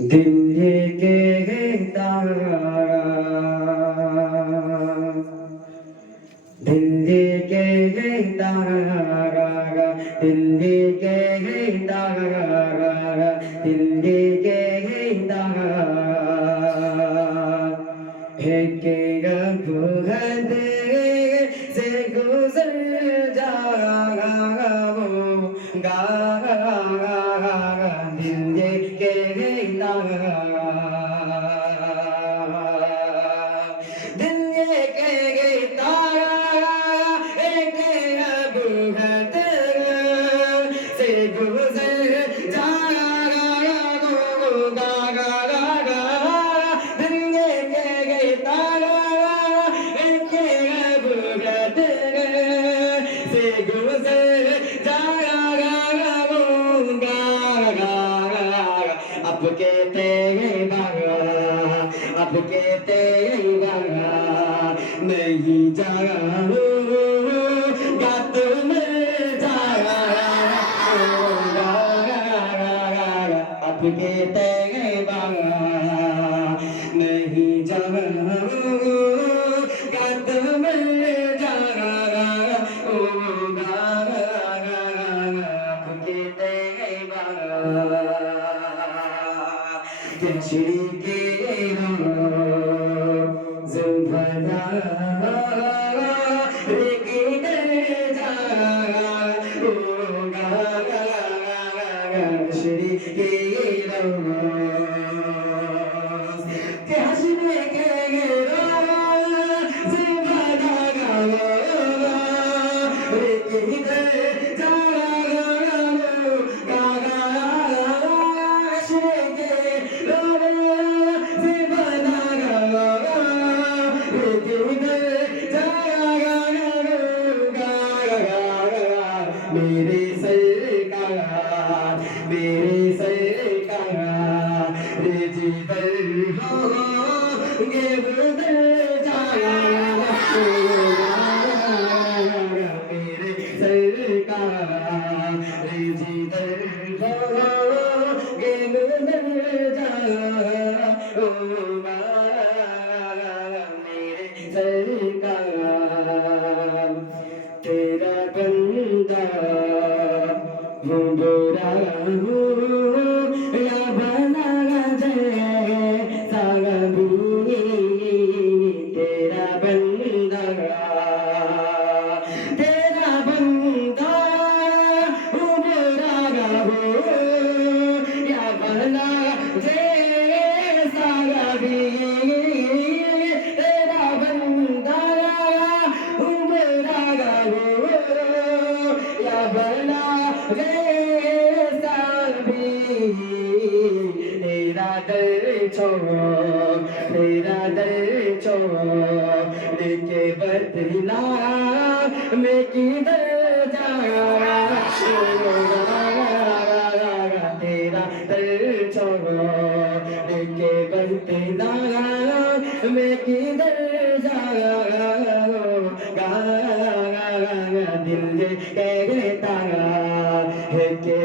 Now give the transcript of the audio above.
दिल के तारा दिल के तारा दिल के तारा दिल के तारा है के गबहद से गुजर जाएगा वो गागा दिल के तारा दिल के तारा एक गबहद से गुजर जाएगा वो गागा दिल के तारा एक गबहद से गुजर जाएगा वो गागा अब कहते हैं गागा अब कहते हैं गागा नहीं जागा गा तुम जागा अब कहते हैं गागा नहीं जागा गा तुम जागा ओ गागा अब कहते हैं गागा तेरी के हो जुल्फदा लेकिन जा ओ गागा तेरी के हो के हंसने के जुल्फदा लेकिन जा मेरे सरकार रे जिधर हो गे उधर जाया मेरे सरकार रे जिधर हो गे उधर जाया ओ मेरे सरकार तेरा बंदा हूँ बुरा हूँ या भला जैसा भी तेरा बंदा हूँ बुरा हूँ या भला जैसा भी तेरा बंदा हूँ बुरा हूँ या भला तेरा दर छोड़ लेके बदला मैं किधर जाया तेरा दर छोड़ लेके बदला मैं किधर जाया दिल कहता है के